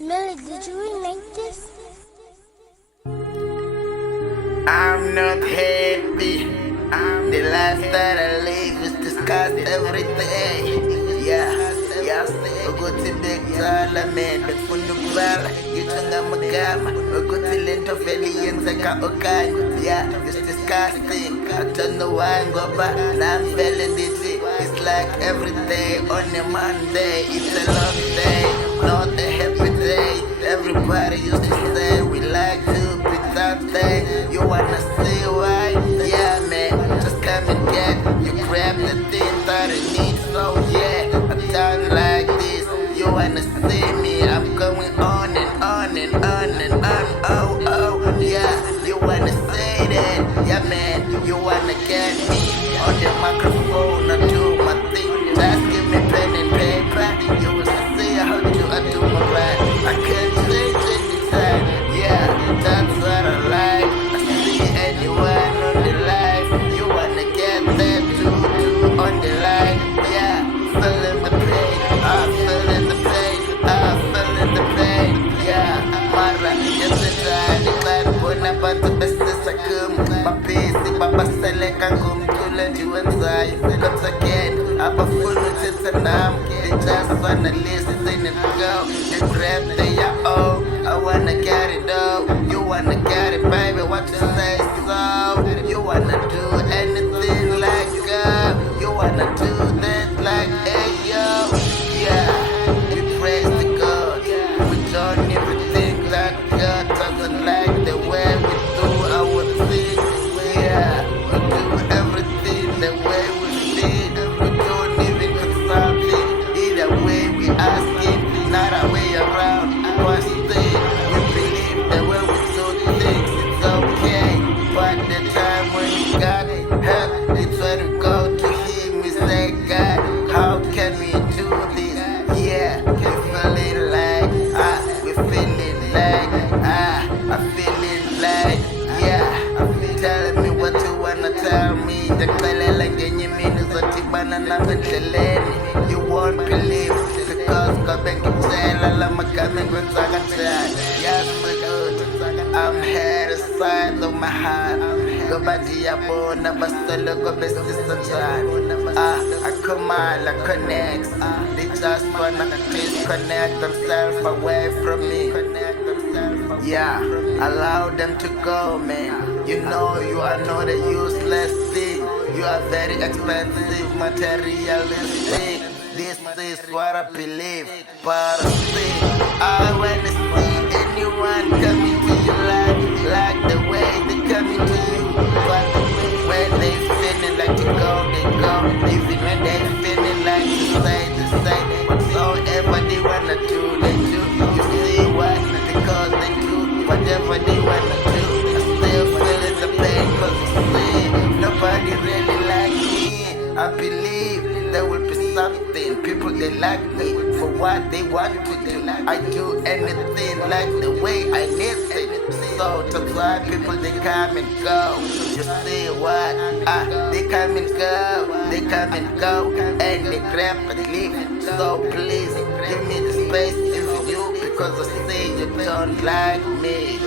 Millie, did you remake this? I'm not happy. The life that I live is discussed every day. Yeah, ukuthi bekuthala mina befuna ukubala ngithunga amagama ukuthi lento vele iyenzeka okanye. Yeah, it's disgusting. I don't know why ngoba nami vele ndithi it's like every day on a Monday. It's a long day, not a happy day. Everybody used to say we like to be that day. You wanna see why? Yeah, man, just come and get. You grab the thing that I need, so yeah, I'm done like this. You wanna see me? I'm going on and on and on and on. Oh, yeah, you wanna say that? Yeah, man, you wanna get me on the microphone? I do my thing. Just give me pen and paper. You will see how I do my rap. I can't change anytime. Yeah, that's what I like. I see anyone on the line. You wanna get there too on the line. Yeah, feeling the pain. I'm feeling the pain. I'm feeling the pain. Yeah, Mara, yes it's right. It's like when I'm about to best this I come. My busy, Baba Seleka come to let you inside. Once again, I'm a full of it and they just wanna listen and go. They grab the oh, I wanna get it though. You wanna get it, baby, what you say so? You wanna do anything like you wanna do that like hey yo. Yeah, we praise the God. We don't even think that God doesn't like the way we do our thing. Yeah, we do everything the way we did. We don't even consult it. Either way we ask it, not a way around. But still, we believe the way we do things, it's okay. But the time when we got help, it's when we go to Him, we say, God, how can we do this? Yeah, we feeling like, we feeling like, I'm feeling like, yeah. Tell me what you wanna tell me. The color ngenye mini zotibana nami endleleni. You won't believe because kabe ngitshela la magama engiwenza kanjani. Yes, my good. I'm here side of my heart. Ngoba ndiyabona basoloko besisa njani. Akhomala connects. They just wanna disconnect themselves away from me. Yeah, allow them to go, man. You know you are not a useless thing. You are very expensive, materialistic. This is what I believe. But still, I wanna see anyone coming to your life like the way they coming to you. But when they feeling like to go, they go. Even when they feeling like to say, they say. Whatsoever they wanna do, they do. You see what? Because they do whatever they wanna do. I still feeling the pain cause you see nobody really like me. I believe there will be something. People they like me for what they want to do. I do anything like the way I need it. So that's why people they come and go. You see what? They come and go. They come and go and they grab and leave. So please give me the space if you because I say you don't like me.